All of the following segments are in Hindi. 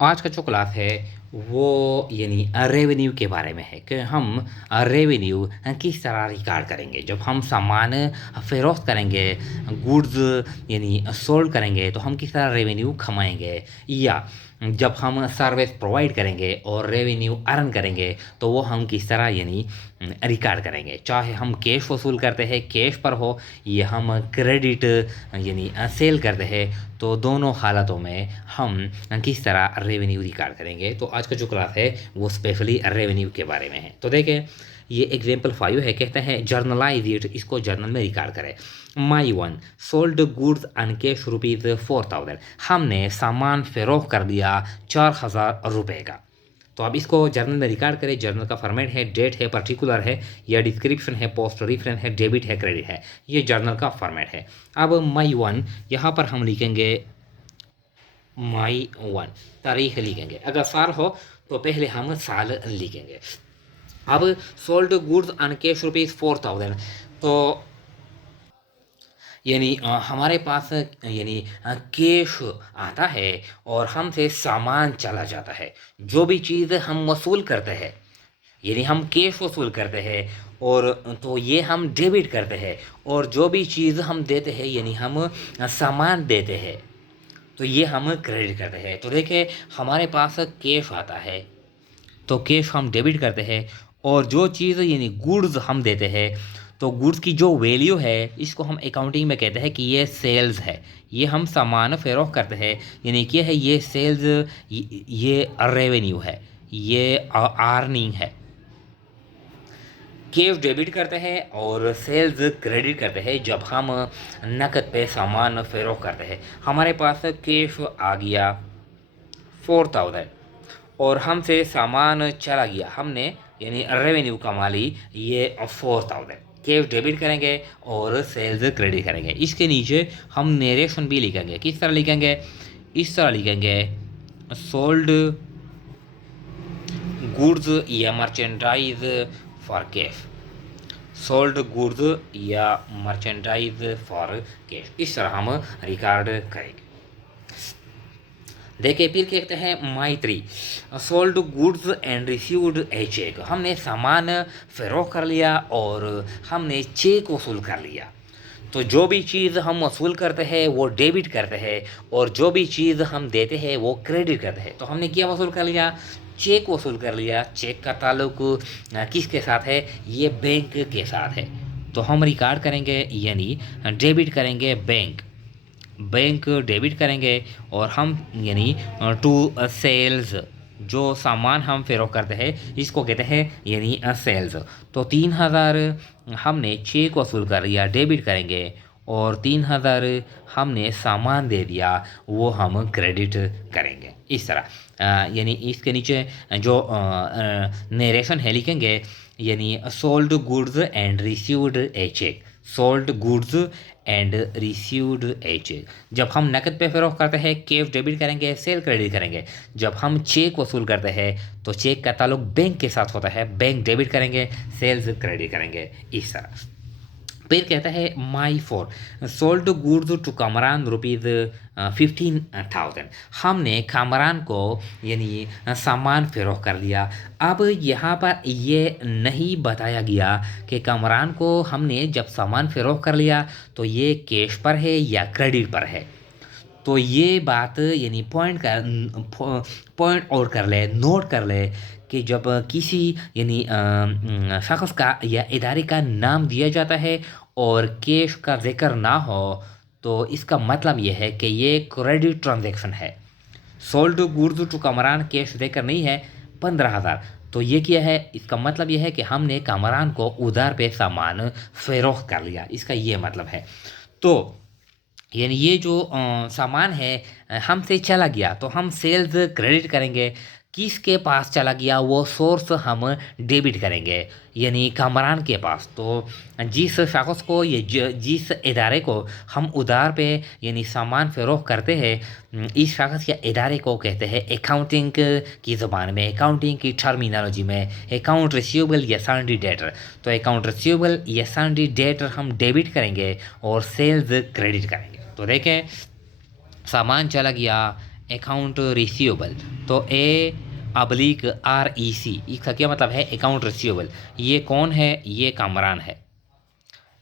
आज का जो क्लास है वो यानी रेवेन्यू के बारे में है कि हम रेवेन्यू किस तरह रिकॉर्ड करेंगे जब हम सामान फरोख्त करेंगे, गुड्स यानी सोल्ड करेंगे तो हम किस तरह रेवेन्यू कमाएंगे, या जब हम सर्विस प्रोवाइड करेंगे और रेवेन्यू अर्न करेंगे तो वो हम किस तरह यानी रिकॉर्ड करेंगे। चाहे हम कैश वसूल करते हैं, कैश पर हो, या हम क्रेडिट यानी सेल करते हैं, तो दोनों हालतों में हम किस तरह रेवेन्यू रिकॉर्ड करेंगे। तो आज का जो क्लास है वो स्पेशली रेवेन्यू के बारे में है। तो देखें, ये एग्जाम्पल 5 है, कहते हैं जर्नलाइज इट, इसको जर्नल में रिकॉर्ड करें। माई वन सोल्ड गुड्स अनकैश ₹4,000, हमने सामान फरोख्त कर दिया 4,000 रुपये का। तो अब इसको जर्नल में रिकॉर्ड करें। जर्नल का फॉर्मेट है, डेट है, पर्टिकुलर है, या डिस्क्रिप्शन है, पोस्ट रेफरेंस है, डेबिट है, क्रेडिट है। ये जर्नल का फॉर्मेट है। अब माई वन, यहाँ पर हम लिखेंगे माई वन, तारीख लिखेंगे। अगर साल हो तो पहले हम साल लिखेंगे। अब सोल्ड गुड्स अनकैश ₹4,000, तो यानी हमारे पास यानी कैश आता है और हमसे सामान चला जाता है। जो भी चीज़ हम वसूल करते हैं, यानी हम कैश वसूल करते हैं, और तो ये हम डेबिट करते हैं। और जो भी चीज़ हम देते हैं, यानी हम सामान देते हैं, तो ये हम क्रेडिट करते हैं। तो देखिए, हमारे पास कैश आता है तो कैश हम डेबिट करते हैं, और जो चीज़ यानी गुड्स हम देते हैं, तो गुड्स की जो वैल्यू है इसको हम अकाउंटिंग में कहते हैं कि ये सेल्स है। ये हम सामान फरोख्त करते हैं, यानी कि है ये सेल्स, ये रेवेन्यू है, ये अर्निंग है। कैश डेबिट करते हैं और सेल्स क्रेडिट करते हैं जब हम नकद पे सामान फरोख्त करते हैं। हमारे पास कैश आ गया 4,000 और हमसे सामान चला गया, हमने यानी रेवेन्यू कमा ली ये 4,000। कैश डेबिट करेंगे और सेल्स क्रेडिट करेंगे। इसके नीचे हम नरेशन भी लिखेंगे। किस तरह लिखेंगे? इस तरह लिखेंगे, सोल्ड गुड्स या merchandise for cash, sold goods या मर्चेंडाइज फॉर कैश, इस तरह हम रिकॉर्ड करेंगे। देखिए, फिर कहते हैं May 3 sold goods and received a cheque, हमने सामान फरोख्त कर लिया और हमने चेक वसूल कर लिया। तो जो भी चीज़ हम वसूल करते हैं वो डेबिट करते हैं, और जो भी चीज़ हम देते हैं वो क्रेडिट करते हैं। तो हमने क्या वसूल कर लिया? चेक वसूल कर लिया। चेक का ताल्लुक किसके साथ है? ये बैंक के साथ है। तो हम रिकॉर्ड करेंगे, यानी डेबिट करेंगे, बैंक डेबिट करेंगे, और हम यानी टू सेल्स, जो सामान हम फरोख्त करते हैं इसको कहते हैं यानी सेल्स। तो 3,000 हमने चेक वसूल कर लिया, डेबिट करेंगे, और 3,000 हमने सामान दे दिया, वो हम क्रेडिट करेंगे। इस तरह यानी इसके नीचे जो नरेशन है लिखेंगे, यानी sold goods and received a cheque, sold goods and received a cheque. जब हम नकद पे फरोख्त करते हैं कैश डेबिट करेंगे, सेल क्रेडिट करेंगे। जब हम चेक वसूल करते हैं तो चेक का ताल्लुक बैंक के साथ होता है, बैंक डेबिट करेंगे, सेल्स क्रेडिट करेंगे। इस तरह फिर कहता है माई 4 सोल्ड गुड्स टू कामरान ₹15,000, हमने कामरान को यानी सामान फरोख्त कर दिया। अब यहाँ पर ये नहीं बताया गया कि कामरान को हमने जब सामान फरोख्त कर लिया तो ये कैश पर है या क्रेडिट पर है। तो ये बात यानी पॉइंट आउट कर ले, नोट कर ले कि जब किसी यानी शख्स का या इदारे का नाम दिया जाता है और कैश का जिक्र ना हो, तो इसका मतलब यह है कि ये क्रेडिट ट्रांजैक्शन है। Sold goods to Kamran cash देकर नहीं है 15,000, तो ये क्या है? इसका मतलब यह है कि हमने कमरान को उधार पे सामान फरोख्त कर लिया, इसका ये मतलब है। तो यानी ये जो सामान है हमसे चला गया तो हम सेल्स क्रेडिट करेंगे। किसके पास चला गया वो सोर्स हम डेबिट करेंगे, यानी कामरान के पास। तो जिस शख्स को जिस इदारे को हम उधार पे यानी सामान फरोख्त करते हैं, इस शख्स या इदारे को कहते हैं अकाउंटिंग की ज़बान में, अकाउंटिंग की टर्मिनोलॉजी में, अकाउंट रिसीवेबल या सन्डी डेटर। तो अकाउंट रिसीवेबल या सन्डी डेटर हम डेबिट करेंगे और सेल्स क्रेडिट करेंगे। तो देखें, सामान चला गया, अकाउंट रिसीवेबल, तो AREC इसका क्या मतलब है? Account receivable. ये कौन है? ये कामरान है।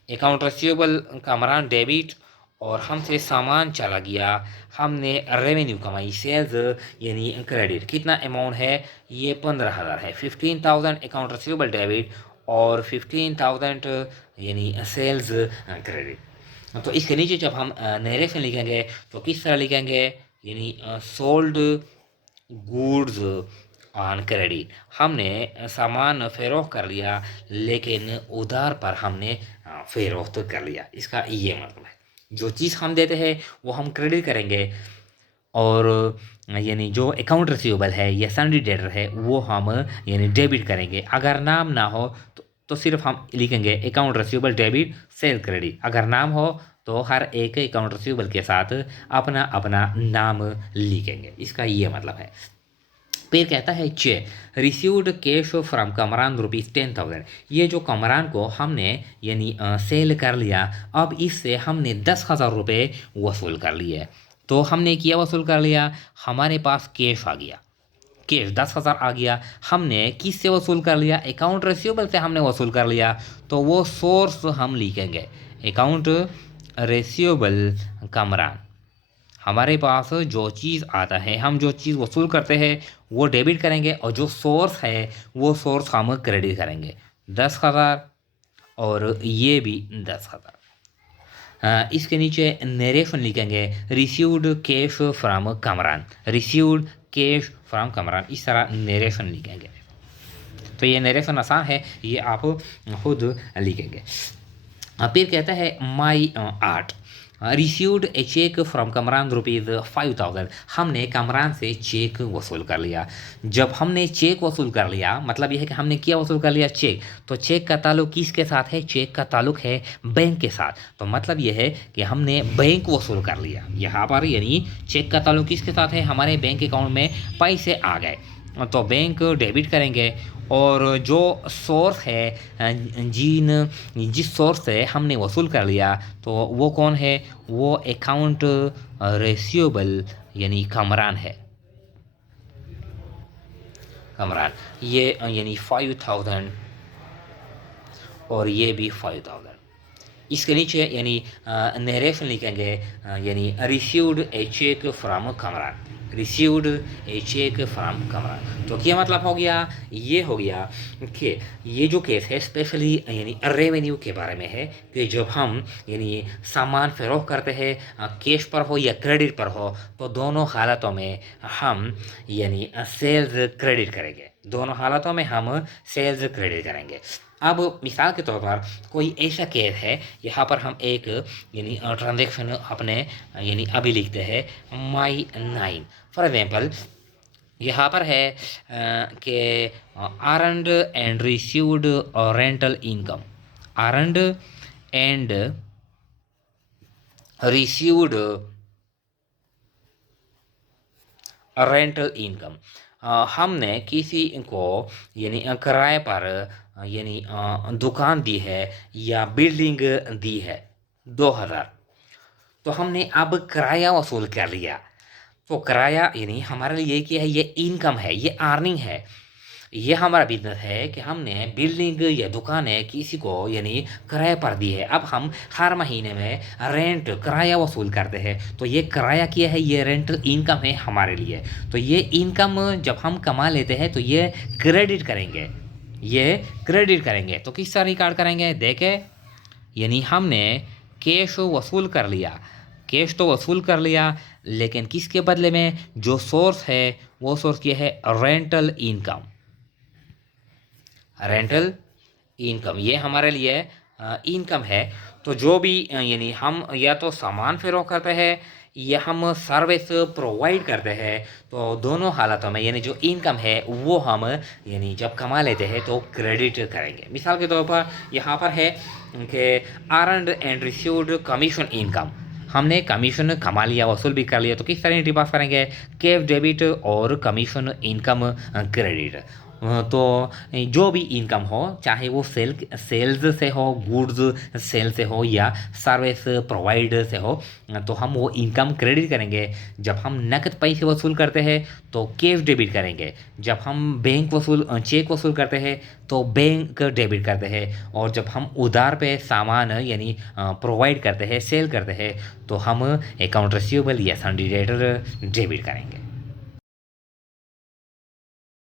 अकाउंट रिसीवेबल कामरान डेबिट, और हमसे सामान चला गया, हमने रेवेन्यू कमाई, सेल्स यानी क्रेडिट। कितना अमाउंट है? ये 15,000 है। 15,000 अकाउंट रिसीवेबल डेबिट और 15,000 यानी सेल्स क्रेडिट। तो इसके नीचे जब हम नरेशन लिखेंगे तो किस तरह लिखेंगे? यानी सोल्ड गुड्स ऑन क्रेडिट। हमने सामान फरोख्त कर लिया लेकिन उधार पर हमने फरोख्त कर लिया। इसका ये मतलब है, जो चीज़ हम देते हैं वो हम क्रेडिट करेंगे, और यानी जो अकाउंट रिसीवेबल है या सन्डी डेटर है वो हम यानी डेबिट करेंगे। अगर नाम ना हो तो सिर्फ हम लिखेंगे account receivable debit cell credit. अगर नाम हो तो हर एक अकाउंट रिसीवेबल के साथ अपना अपना नाम लिखेंगे। इसका ये मतलब है। फिर कहता है check received cash from Kamran ₹10,000। ये जो कमरान को हमने यानी सेल कर लिया, अब इससे हमने 10,000 रुपये वसूल कर लिए। तो हमने किया वसूल कर लिया, हमारे पास कैश आ गया, कैश 10,000 आ गया। हमने किस से वसूल कर लिया? अकाउंट रिसीवेबल से हमने वसूल कर लिया। तो वो सोर्स हम लिखेंगे, अकाउंट रिसीवेबल कमरान। हमारे पास जो चीज़ आता है, हम जो चीज़ वसूल करते हैं वो डेबिट करेंगे, और जो सोर्स है वो सोर्स हम क्रेडिट करेंगे। 10,000 और ये भी 10,000। इसके नीचे नरेशन लिखेंगे, received cash from Kamran, received cash from Kamran. इस तरह नरेशन लिखेंगे। तो ये नरेशन आसान है, ये आप खुद लिखेंगे। फिर कहता है May eight received a cheque from Kamran ₹5,000। हमने कमरान से चेक वसूल कर लिया। जब हमने चेक वसूल कर लिया मतलब यह है कि हमने क्या वसूल कर लिया? चेक। तो चेक का ताल्लुक किसके साथ है? चेक का ताल्लुक है बैंक के साथ। तो मतलब यह है कि हमने बैंक वसूल कर लिया यहाँ पर, यानी चेक का ताल्लुक किसके साथ है? हमारे बैंक अकाउंट में पैसे आ गए तो बैंक डेबिट करेंगे, और जो सोर्स है जिस सोर्स से हमने वसूल कर लिया तो वो कौन है? वो अकाउंट रिसीवेबल यानी कमरान है, कमरान। ये यानी 5,000 और ये भी 5,000। इसके नीचे यानी नरेशन लिखेंगे, यानी received a cheque from Kamran, received a cheque from Kamran. तो क्या मतलब हो गया? ये हो गया कि ये जो केस है स्पेशली यानी रेवेन्यू के बारे में है, कि जब हम यानी सामान फरोख्त करते हैं, कैश पर हो या क्रेडिट पर हो, तो दोनों हालतों में हम यानी सेल्स क्रेडिट करेंगे। दोनों हालतों में हम सेल्स क्रेडिट करेंगे। अब मिसाल के तौर पर कोई ऐसा केस है, यहाँ पर हम एक यानी ट्रांजेक्शन अपने यानी अभी लिखते हैं माई 9। फॉर एग्जांपल यहाँ पर है कि earned and received rental income, earned and received rental income. हमने किसी को यानी किराए पर यानी दुकान दी है या बिल्डिंग दी है 2,000, तो हमने अब किराया वसूल कर लिया। तो किराया यानी हमारे लिए क्या है? ये इनकम है, ये अर्निंग है, ये हमारा बिजनेस है कि हमने बिल्डिंग या दुकानें किसी को यानी किराए पर दी है। अब हम हर महीने में रेंट किराया वसूल करते हैं, तो ये किराया क्या है? ये रेंटल इनकम है हमारे लिए। तो ये इनकम जब हम कमा लेते हैं तो ये क्रेडिट करेंगे, ये क्रेडिट करेंगे। तो किस तरह रिकॉर्ड करेंगे? देखें, यानी हमने कैश वसूल कर लिया, कैश तो वसूल कर लिया, लेकिन किसके बदले में? जो सोर्स है वो सोर्स क्या है? रेंटल इनकम, रेंटल इनकम ये हमारे लिए इनकम है। तो जो भी यानी हम या तो सामान फरोख्त करते हैं या हम सर्विस प्रोवाइड करते हैं, तो दोनों हालातों में यानी जो इनकम है वो हम यानी जब कमा लेते हैं तो क्रेडिट करेंगे। मिसाल के तौर पर यहाँ पर है कि earned and received commission income, हमने कमीशन कमा लिया, वसूल भी कर लिया, तो किस तरह एंट्री पास करेंगे? कैश डेबिट और कमीशन इनकम क्रेडिट। तो जो भी इनकम हो, चाहे वो सेल्स से हो, गुड्स सेल से हो या सर्विस प्रोवाइड से हो, तो हम वो इनकम क्रेडिट करेंगे। जब हम नकद पैसे वसूल करते हैं तो कैश डेबिट करेंगे। जब हम चेक वसूल करते हैं तो बैंक डेबिट करते हैं। और जब हम उधार पे सामान यानी प्रोवाइड करते हैं, सेल करते हैं, तो हम अकाउंट रिसीवेबल या सन्डी डेटर डेबिट करेंगे।